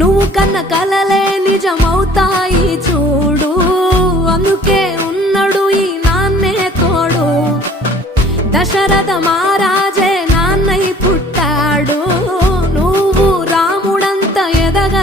నువ్వు కన్న కలలే నిజమవుతాయి చూడు, అందుకే ఉన్నాడు ఈ నాన్నే తోడు. దశరథ మహారాజే నాన్నై పుట్టాడు, నువ్వు రాముడంత ఎదగ